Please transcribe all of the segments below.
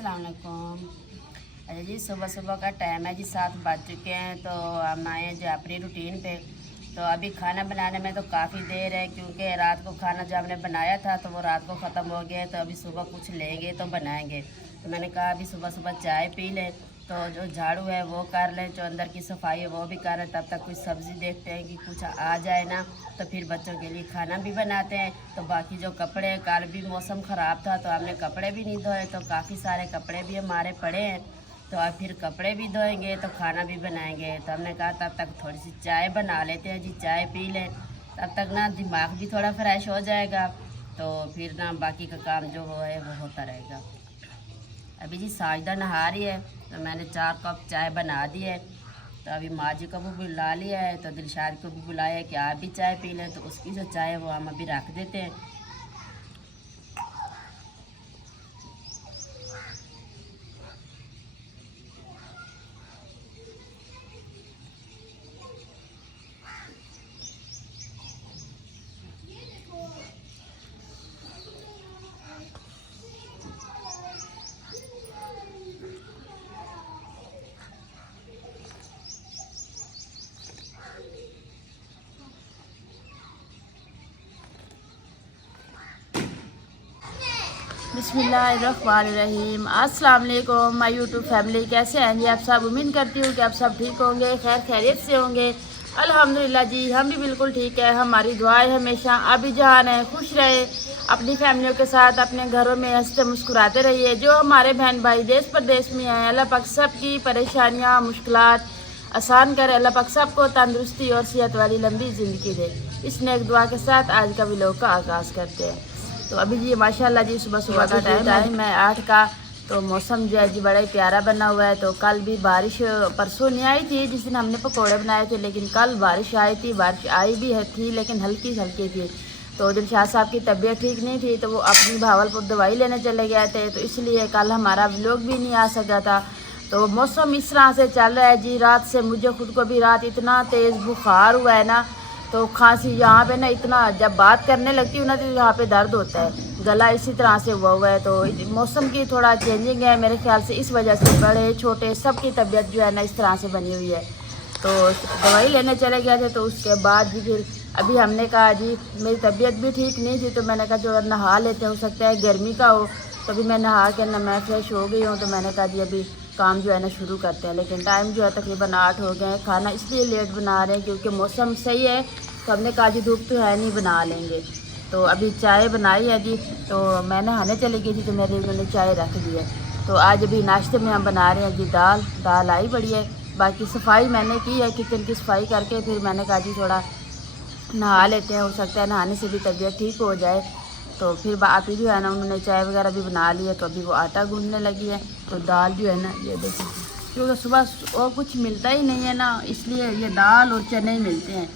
अस्सलाम वालेकुम। अच्छा जी, सुबह सुबह का टाइम है जी, 7 बज चुके हैं। तो हम आए हैं जो अपनी रूटीन पे। तो अभी खाना बनाने में तो काफ़ी देर है, क्योंकि रात को खाना जो हमने बनाया था तो वो रात को ख़त्म हो गया है। तो अभी सुबह कुछ लेंगे तो बनाएंगे। तो मैंने कहा अभी सुबह सुबह चाय पी लें, तो जो झाड़ू है वो कर लें, जो अंदर की सफाई है वो भी कर लें। तब तक कुछ सब्ज़ी देखते हैं कि कुछ आ जाए ना, तो फिर बच्चों के लिए खाना भी बनाते हैं। तो बाकी जो कपड़े हैं, कल भी मौसम ख़राब था तो हमने कपड़े भी नहीं धोए, तो काफ़ी सारे कपड़े भी हमारे पड़े हैं। तो अब फिर कपड़े भी धोएंगे तो खाना भी बनाएंगे। तो हमने कहा तब तक थोड़ी सी चाय बना लेते हैं जी, चाय पी लें, तब तक ना दिमाग भी थोड़ा फ्रेश हो जाएगा। तो फिर ना बाकी का काम जो वो है वो होता रहेगा। अभी जी साजदा नहा रही है, तो मैंने 4 कप चाय बना दी है। तो अभी माँ जी को भी बुला लिया है, तो दिलशाद को भी बुलाया है कि आप भी चाय पी लें। तो उसकी जो चाय है वो हम अभी रख देते हैं। बिस्मिल्लाहिर्रहमानिर्रहीम। अस्सलाम वालेकुम माय यूट्यूब फैमिली, कैसे हैं जी आप सब। उम्मीद करती हूँ कि आप सब ठीक होंगे, खैर खैरियत से होंगे। अल्हम्दुलिल्लाह जी, हम भी बिल्कुल ठीक है। हमारी दुआएं हमेशा अभी जहाँ हैं खुश रहे, अपनी फैमिलियों के साथ अपने घरों में हंसते मुस्कुराते रहिए। जो हमारे बहन भाई देश प्रदेश में हैं, अल्लाह पाक सबकी परेशानियाँ मुश्किलात आसान करे। अल्लाह पाक सबको तंदुरुस्ती और सेहत वाली लंबी ज़िंदगी दे। इस नेक दुआ के साथ आज का व्लॉग का आगाज़ करते हैं। तो अभी जी माशाल्लाह जी सुबह सुबह का टाइम है 8 का। तो मौसम जो है जी बड़ा ही प्यारा बना हुआ है। तो कल भी बारिश परसों नहीं आई थी जिस दिन हमने पकौड़े बनाए थे, लेकिन कल बारिश आई थी। बारिश आई भी है थी लेकिन हल्की हल्की थी। तो दिलशाद साहब की तबीयत ठीक नहीं थी, तो वो अपनी भावलपुर दवाई लेने चले गए थे, तो इसलिए कल हमारा व्लॉग भी नहीं आ सका था। तो मौसम इस तरह से चल रहा है जी, रात से मुझे खुद को भी रात इतना तेज़ बुखार हुआ है ना, तो खांसी यहाँ पे ना इतना, जब बात करने लगती हूँ ना तो यहाँ पे दर्द होता है, गला इसी तरह से हुआ है। तो मौसम की थोड़ा चेंजिंग है मेरे ख्याल से, इस वजह से बड़े छोटे सबकी तबीयत जो है ना इस तरह से बनी हुई है। तो दवाई लेने चले गए थे, तो उसके बाद भी फिर अभी हमने कहा जी मेरी तबीयत भी ठीक नहीं थी, तो मैंने कहा जो नहा लेते हैं, हो सकता है गर्मी का हो। तो अभी मैं नहा के ना मैं फ्रेश हो गई हूँ, तो मैंने कहा जी अभी काम जो है ना शुरू करते हैं। लेकिन टाइम जो है तकरीबन 8 हो गए हैं। खाना इसलिए लेट बना रहे हैं क्योंकि मौसम सही है, तो हमने कहा जी धूप तो है नहीं, बना लेंगे। तो अभी चाय बनाई है जी, तो मैं नहाने चली गई थी, तो मेरे मैंने चाय रख दी है। तो आज अभी नाश्ते में हम बना रहे हैं जी दाल आई बड़ी है। बाकी सफाई मैंने की है, किचन की सफाई करके फिर मैंने कहा जी थोड़ा नहा लेते हैं, हो सकता है नहाने से भी तबीयत ठीक हो जाए। तो फिर बाकी जो है ना उन्होंने चाय वगैरह भी बना ली है, तो अभी वो आटा गूंदने लगी है। तो दाल जो है ना ये देखिए, क्योंकि सुबह और कुछ मिलता ही नहीं है ना, इसलिए ये दाल और चने ही मिलते हैं।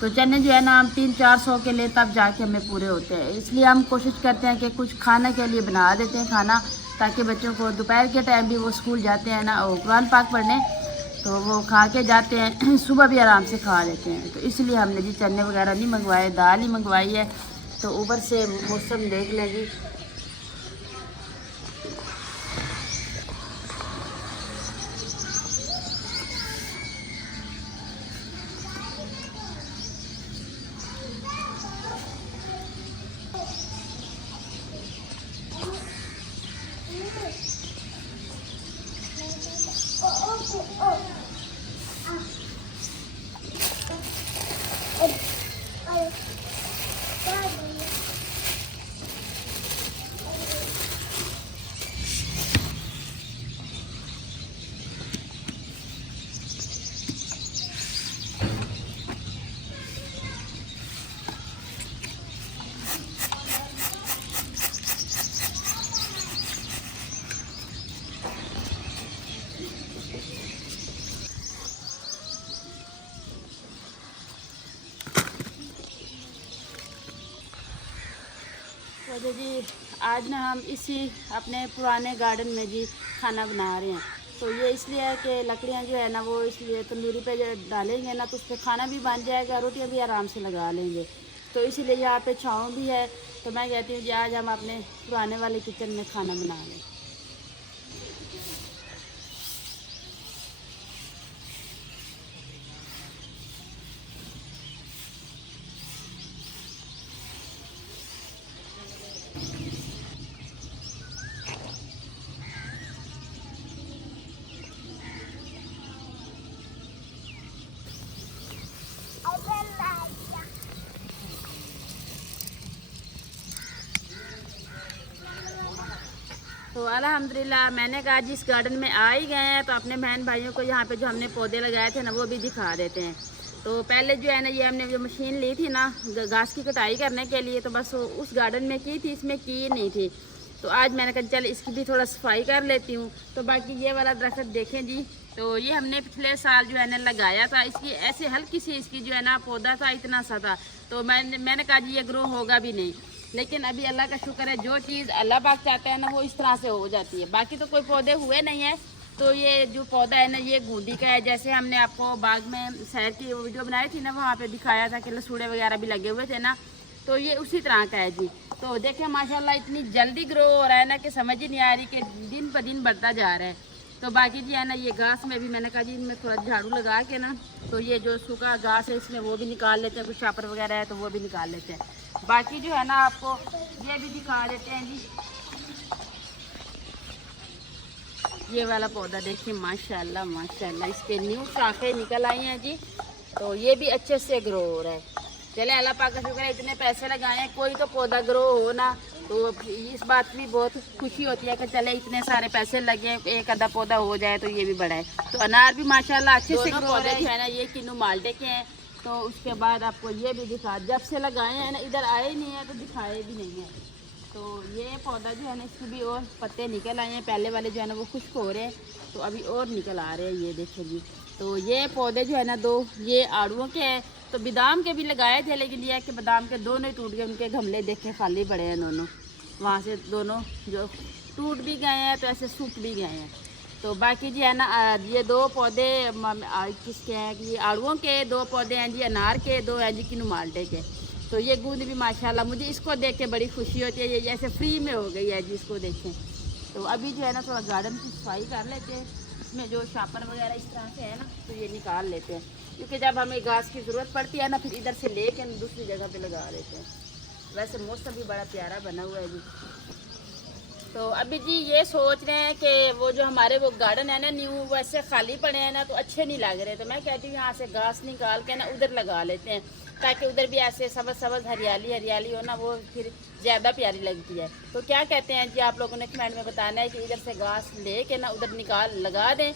तो चने जो है ना हम 300-400 के लिए तब जाके हमें पूरे होते हैं, इसलिए हम कोशिश करते हैं कि कुछ खाने के लिए बना देते हैं खाना, ताकि बच्चों को दोपहर के टाइम भी वो स्कूल जाते हैं ना, और कुरान पाक पढ़ने, तो वो खा के जाते हैं, सुबह भी आराम से खा लेते हैं। तो इसलिए हमने जी चने वगैरह नहीं मंगवाए, दाल ही मंगवाई है। तो ऊपर से मौसम देख लें जी। तो जी आज ना हम इसी अपने पुराने गार्डन में जी खाना बना रहे हैं। तो ये इसलिए है कि लकड़ियाँ जो है ना वो इसलिए तंदूरी पे डालेंगे ना, तो उस पर खाना भी बन जाएगा, रोटियाँ भी आराम से लगा लेंगे। तो इसीलिए यहाँ पे छाँव भी है। तो मैं कहती हूँ जी आज हम अपने पुराने वाले किचन में खाना बना लें। अल्हम्दुलिल्लाह मैंने कहा जी इस गार्डन में आ ही गए हैं तो अपने बहन भाइयों को यहाँ पे जो हमने पौधे लगाए थे ना वो भी दिखा देते हैं। तो पहले जो है ना ये हमने जो मशीन ली थी ना घास की कटाई करने के लिए, तो बस उस गार्डन में की थी, इसमें की नहीं थी। तो आज मैंने कहा चल इसकी भी थोड़ा सफाई कर लेती हूँ। तो बाकी ये वाला दरख्त देखें जी, तो ये हमने पिछले साल जो है ना लगाया था। इसकी ऐसे हल्की सी इसकी जो है ना पौधा था, इतना सा था। तो मैंने कहा जी ये ग्रो होगा भी नहीं, लेकिन अभी अल्लाह का शुक्र है जो चीज़ अल्लाह पाक चाहते हैं ना वो इस तरह से हो जाती है। बाकी तो कोई पौधे हुए नहीं है। तो ये जो पौधा है ना ये गूंदी का है। जैसे हमने आपको बाग में शहर की वीडियो बनाई थी ना, वहाँ पे दिखाया था कि लसूड़े वगैरह भी लगे हुए थे ना, तो ये उसी तरह का है जी। तो देखें माशाल्लाह इतनी जल्दी ग्रो हो रहा है ना कि समझ ही नहीं आ रही कि दिन ब दिन बढ़ता जा रहा है। तो बाकी जी है ना ये घास में भी मैंने कहा जी इनमें थोड़ा झाड़ू लगा के ना, तो ये जो सूखा घास है इसमें वो भी निकाल लेते हैं, कुछ शापर वगैरह है तो वो भी निकाल लेते हैं। बाकी जो है ना आपको ये भी दिखा देते हैं जी। ये वाला पौधा देखिए माशाल्लाह माशाल्लाह इसके न्यू शाखें निकल आई हैं जी। तो ये भी अच्छे से ग्रो हो रहा है। चले अल्लाह पाक का शुक्र है, इतने पैसे लगाए हैं कोई तो पौधा ग्रो हो ना, तो इस बात की बहुत खुशी होती है कि चले इतने सारे पैसे लगे, एक आधा पौधा हो जाए तो ये भी बड़ा है। तो अनार भी माशाल्लाह अच्छे से ग्रो हो रहे हैं ना। ये किन्नू माल्टे के हैं। तो उसके बाद आपको ये भी दिखा, जब से लगाए हैं ना इधर आए नहीं है तो दिखाए भी नहीं है। तो ये पौधा जो है ना इसकी भी और पत्ते निकल आए हैं। पहले वाले जो है ना वो खुश्क हो रहे हैं, तो अभी और निकल आ रहे हैं। ये देखिए जी, तो ये पौधे जो है ना दो ये आड़ुओं के हैं। तो बादाम के भी लगाए थे, लेकिन ये है कि बादाम के दोनों ही टूट गए। उनके गमले देखे खाली पड़े हैं दोनों, वहाँ से दोनों जो टूट भी गए हैं तो ऐसे सूख भी गए हैं। तो बाकी जी है ना ये दो पौधे किसके हैं कि आड़ुओं के, दो पौधे हैं जी अनार के, दो हैं जी किन्नू माल्टे के। तो ये गूंद भी माशाल्लाह मुझे इसको देख के बड़ी खुशी होती है। ये जैसे फ्री में हो गई है जी, इसको देखें। तो अभी जो है ना थोड़ा गार्डन की सफाई कर लेते हैं। इसमें जो शापर वगैरह इस तरह से है ना तो ये निकाल लेते हैं, क्योंकि जब हमें घास की ज़रूरत पड़ती है ना फिर इधर से ले कर दूसरी जगह पे लगा लेते हैं। वैसे मौसम भी बड़ा प्यारा बना हुआ है जी। तो अभी जी ये सोच रहे हैं कि वो जो हमारे वो गार्डन है ना न्यू, वैसे खाली पड़े हैं ना तो अच्छे नहीं लग रहे। तो मैं कहती हूँ यहाँ से घास निकाल के ना उधर लगा लेते हैं, ताकि उधर भी ऐसे सबज सबज हरियाली हरियाली हो ना, वो फिर ज़्यादा प्यारी लगती है। तो क्या कहते हैं जी आप लोगों ने कमेंट में बताना है कि इधर से घास ले के ना उधर निकाल लगा दें।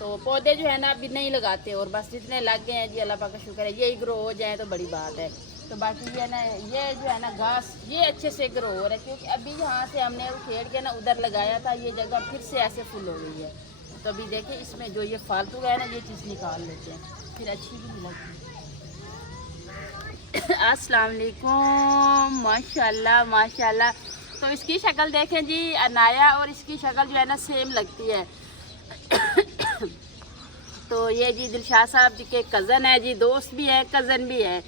तो पौधे जो है ना अभी नहीं लगाते, और बस जितने लग गए हैं जी अल्लाह पाक का शुक्र है, यही ग्रो हो जाए तो बड़ी बात है। तो बाकी ये ना ये जो है ना घास ये अच्छे से ग्रो हो रहा है, क्योंकि अभी यहाँ से हमने उखेड़ के ना उधर लगाया था, ये जगह फिर से ऐसे फुल हो गई है। तो अभी देखिए इसमें जो ये फालतू है ना ये चीज़ निकाल लेते हैं, फिर अच्छी भी नहीं लगती। अस्सलाम वालेकुम, माशाल्लाह माशाल्लाह। तो इसकी शक्ल देखें जी, अनाया और इसकी शक्ल जो है ना सेम लगती है। तो ये जी दिलशाद साहब जी के कज़न है जी, दोस्त भी है कज़न भी है।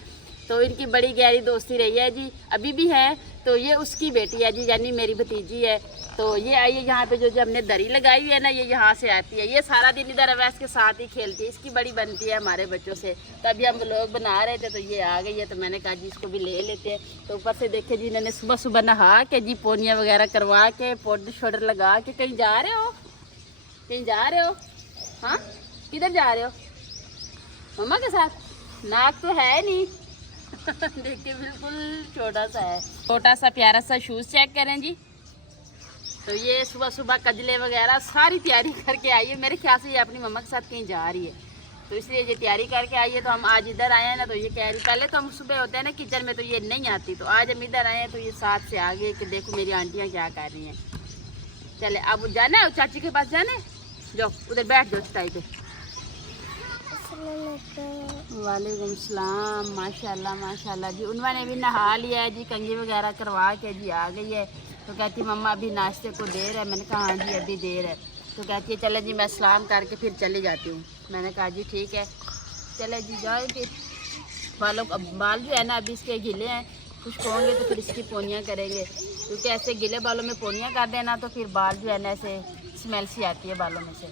तो इनकी बड़ी गहरी दोस्ती रही है जी, अभी भी है। तो ये उसकी बेटी है जी, यानी मेरी भतीजी है। तो ये आई है यहाँ पे जो हमने दरी लगाई हुई है ना, ये यहाँ से आती है। ये सारा दिन इधर अवैस के साथ ही खेलती है, इसकी बड़ी बनती है हमारे बच्चों से। तभी हम लोग बना रहे थे तो ये आ गई है, तो मैंने कहा जी इसको भी ले लेते हैं। तो ऊपर से देखे जी इन्होंने सुबह सुबह नहा के जी पोनियाँ वगैरह करवा के पाउडर शोडर लगा के, कहीं जा रहे हो कहीं जा रहे हो? हाँ किधर जा रहे हो? मम्मा के साथ? नाक तो है नहीं। देखिए बिल्कुल छोटा सा है, छोटा सा प्यारा सा शूज़ चेक करें जी। तो ये सुबह सुबह कजले वगैरह सारी तैयारी करके आई है। मेरे ख्याल से ये अपनी मम्मा के साथ कहीं जा रही है, तो इसलिए ये तैयारी करके आई है। तो हम आज इधर आए हैं ना, तो ये कह रही, पहले तो हम सुबह होते हैं ना किचन में तो ये नहीं आती, तो आज हम इधर आए हैं तो ये साथ से आ गए कि देखो मेरी आंटियाँ क्या कर रही हैं। चले अब जाना है चाची के पास, जाना है, जाओ उधर बैठ जाओ चटाई पे। वालेकुम सलाम, माशाल्लाह माशाल्लाह जी। उन्होंने भी नहा लिया है जी, कंघी वगैरह करवा के जी आ गई है। तो कहती मम्मा अभी नाश्ते को देर है। मैंने कहा हाँ जी अभी देर है। तो कहती है चले जी मैं सलाम करके फिर चली जाती हूँ। मैंने कहा जी ठीक है, चले जी जाए फिर। बाल जो है ना अभी इसके गीले हैं, खुश्क होंगे तो फिर इसकी पोनियाँ करेंगे, क्योंकि ऐसे गीले बालों में पोनियाँ कर देना तो फिर बाल जो है ना ऐसे स्मेल सी आती है बालों में से।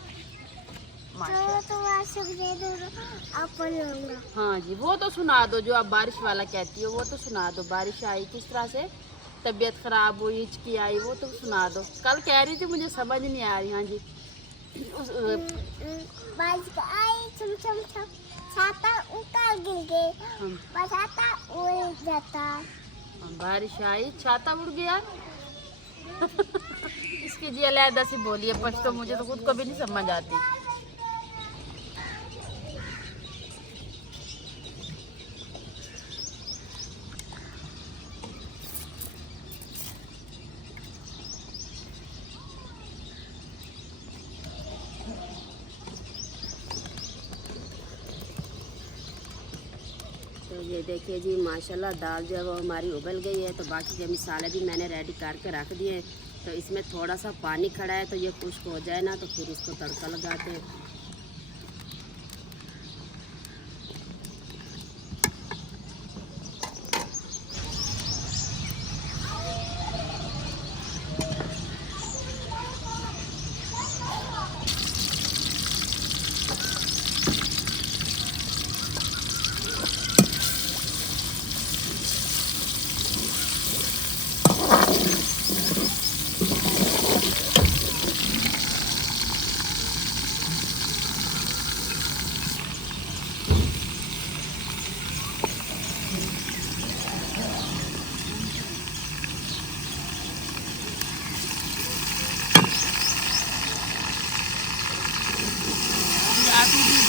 हाँ जी वो तो सुना दो जो आप बारिश वाला कहती हो, वो तो सुना दो। बारिश आई किस तरह से, तबीयत ख़राब हुई, हिचकी आई, वो तो सुना दो। कल कह रही थी मुझे समझ नहीं आ रही। हाँ जी बारिश आई, छम छम छम, छाता ऊपर गिर गए, छाता उड़ जाता। बारिश आई छाता उड़ गया। इसकी जी अलहदा सी बोलिए, पश्तो मुझे तो खुद को भी नहीं समझ आती। तो ये देखिए जी माशाल्लाह दाल जो है वो हमारी उबल गई है। तो बाकी के मसाले भी मैंने रेडी करके रख दिए। तो इसमें थोड़ा सा पानी खड़ा है, तो ये खुश्क हो जाए ना तो फिर इसको तड़का लगाते हैं।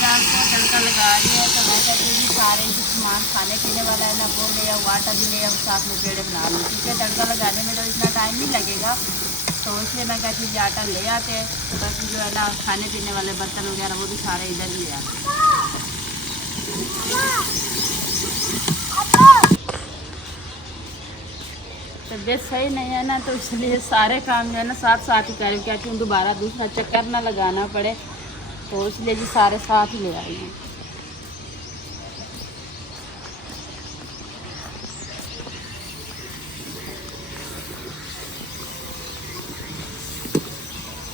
दाल को तड़का लगा रही है, तो मैं कहती हूँ सारे जो सामान खाने पीने वाला है ना वो ले आओ, आटा भी ले आओ, साथ में पेड़े बना लो, क्योंकि तड़का लगाने में तो इतना टाइम नहीं लगेगा। तो इसलिए मैं कहती हूँ आटा ले आते हैं, बाकी जो है ना खाने पीने वाले बर्तन वगैरह वो भी सारे इधर ही ले आते। तबीयत सही नहीं है ना, तो इसलिए सारे काम जो है ना साथ साथ ही करें, कहती हूँ दोबारा दूसरा चक्कर ना लगाना पड़े, तो इसलिए जी सारे साथ ही ले आई हैं।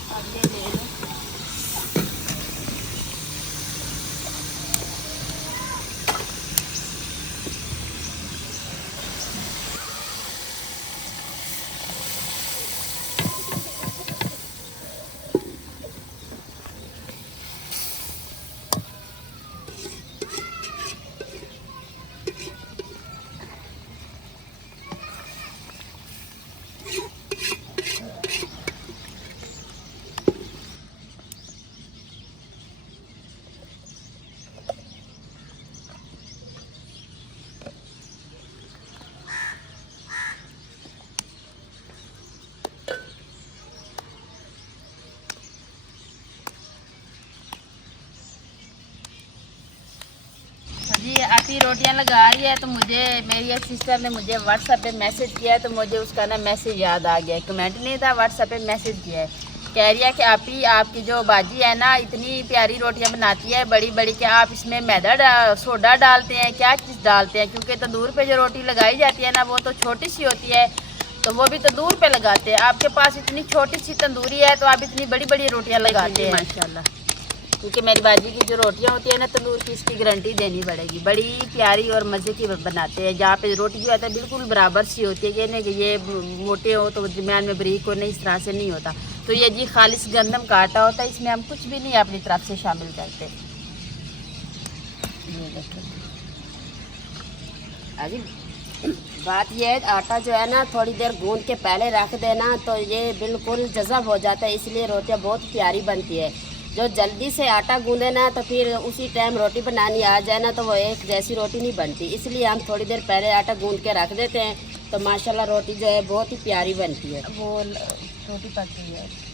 अब ये ले लो। जी आपी रोटियां लगा रही है, तो मुझे मेरी एक सिस्टर ने मुझे व्हाट्सएप पे मैसेज किया है, तो मुझे उसका ना मैसेज याद आ गया। कमेंट नहीं था, व्हाट्सएप पे मैसेज किया है। कह रही है कि आपी आपकी जो बाजी है ना इतनी प्यारी रोटियां बनाती है बड़ी बड़ी, क्या आप इसमें मैदा सोडा डालते हैं, क्या चीज़ डालते हैं? क्योंकि तंदूर पे जो रोटी लगाई जाती है ना वो तो छोटी सी होती है, तो वो भी तंदूर पे लगाते हैं। आपके पास इतनी छोटी सी तंदूरी है तो आप इतनी बड़ी बड़ी रोटियाँ लगाते हैं माशाल्लाह। क्योंकि मेरी बाजी की जो रोटियां होती है ना तंदूर की, इसकी गारंटी देनी पड़ेगी, बड़ी प्यारी और मज़े की बनाते हैं। जहाँ पे रोटी जो है बिल्कुल बराबर सी होती है, कि नहीं कि ये मोटे हो तो दरमियान में बारीक हो, नहीं इस तरह से नहीं होता। तो ये जी खालिश गंदम का आटा होता है, इसमें हम कुछ भी नहीं अपनी तरफ से शामिल करते। ये देखो अभी बात यह है आटा जो है ना थोड़ी देर गूंद के पहले रख देना तो ये बिल्कुल जज़ब हो जाता है, इसलिए रोटियां बहुत प्यारी बनती है। जो जल्दी से आटा गूंदे ना तो फिर उसी टाइम रोटी बनानी आ जाए ना तो वो एक जैसी रोटी नहीं बनती, इसलिए हम थोड़ी देर पहले आटा गूंद के रख देते हैं, तो माशाल्लाह रोटी जो है बहुत ही प्यारी बनती है। वो रोटी पक गई है।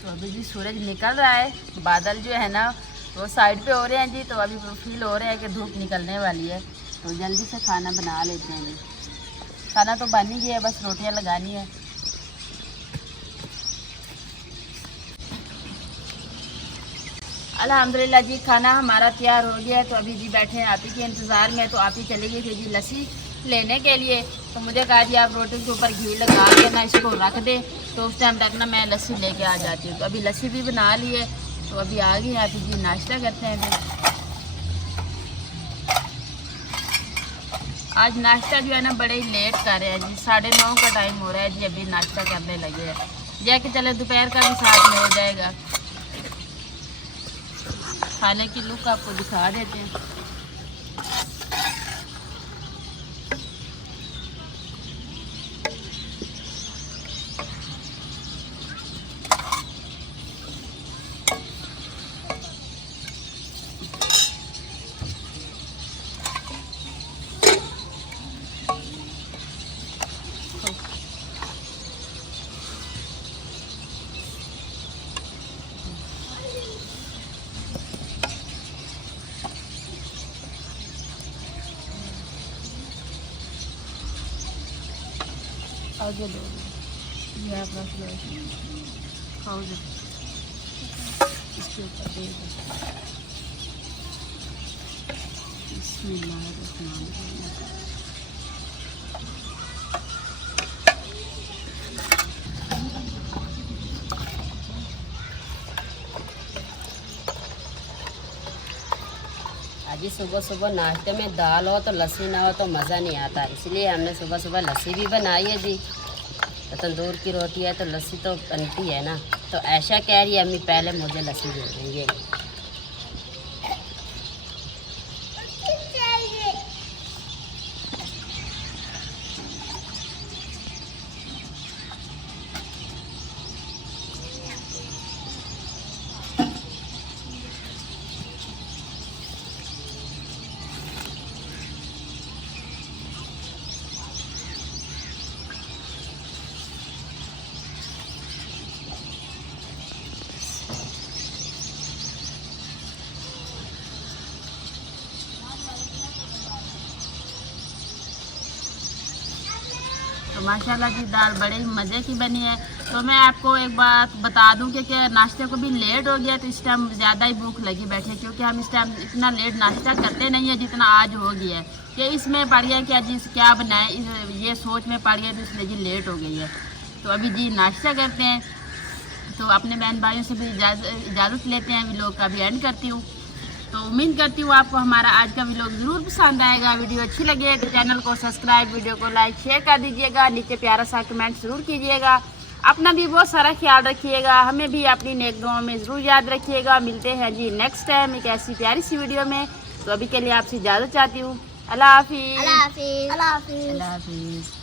तो अभी जी सूरज निकल रहा है, बादल जो है ना वो साइड पे हो रहे हैं जी, तो अभी फील हो रहे हैं कि धूप निकलने वाली है, तो जल्दी से खाना बना लेते हैं जी। खाना तो बन ही गया है, बस रोटियां लगानी है। अल्हम्दुलिल्लाह जी खाना हमारा तैयार हो गया है। तो अभी जी बैठे हैं आप ही के इंतज़ार में। तो आप ही चली गई थी जी लस्सी लेने के लिए। तो मुझे कहा जी आप रोटी के ऊपर घी लगा के ना इसको रख दें, तो उस टाइम तक ना मैं लस्सी लेके आ जाती हूँ। तो अभी लस्सी भी बना ली है, तो अभी आ गई आप ही जी नाश्ता करते हैं फिर। आज नाश्ता जो है ना बड़े ही लेट कर रहे हैं जी, 9:30 का टाइम हो रहा है जी, अभी नाश्ता करने लगे हैं। जैसे चले दोपहर का भी साथ में हो जाएगा। खाने की लुक आपको दिखा देते हैं। आगे दो ये आप रख लो, खाओ जो इसके ऊपर दे दो। अजी सुबह सुबह नाश्ते में दाल हो तो लस्सी ना हो तो मज़ा नहीं आता, इसलिए हमने सुबह सुबह लस्सी भी बनाई है जी। तो तंदूर की रोटी है तो लस्सी तो बनती है ना। तो ऐसा कह रही है अम्मी पहले मुझे लस्सी दे देंगे। तो माशाल्लाह की दाल बड़े ही मज़े की बनी है। तो मैं आपको एक बात बता दूं कि नाश्ते को भी लेट हो गया, तो इस टाइम ज़्यादा ही भूख लगी बैठे, क्योंकि हम इस टाइम इतना लेट नाश्ता करते नहीं है जितना आज हो गया है। कि इसमें पड़ गया कि आज क्या बनाए, ये सोच में पड़ गया, तो इसलिए जी लेट हो गई है। तो अभी जी नाश्ता करते हैं। तो अपने बहन भाइयों से भी इजाज़त लेते हैं, व्लॉग का भी एंड करती हूँ। तो उम्मीद करती हूँ आपको हमारा आज का व्लॉग ज़रूर पसंद आएगा। वीडियो अच्छी लगे तो चैनल को सब्सक्राइब, वीडियो को लाइक शेयर कर दीजिएगा। नीचे प्यारा सा कमेंट ज़रूर कीजिएगा। अपना भी बहुत सारा ख्याल रखिएगा, हमें भी अपनी नेक दुआओं में ज़रूर याद रखिएगा। मिलते हैं जी नेक्स्ट टाइम एक ऐसी प्यारी सी वीडियो में। तो अभी के लिए आपसे इजाज़त चाहती हूँ। अल्लाह हाफिज़। अल्लाह हाफिज़। अल्लाह हाफिज़।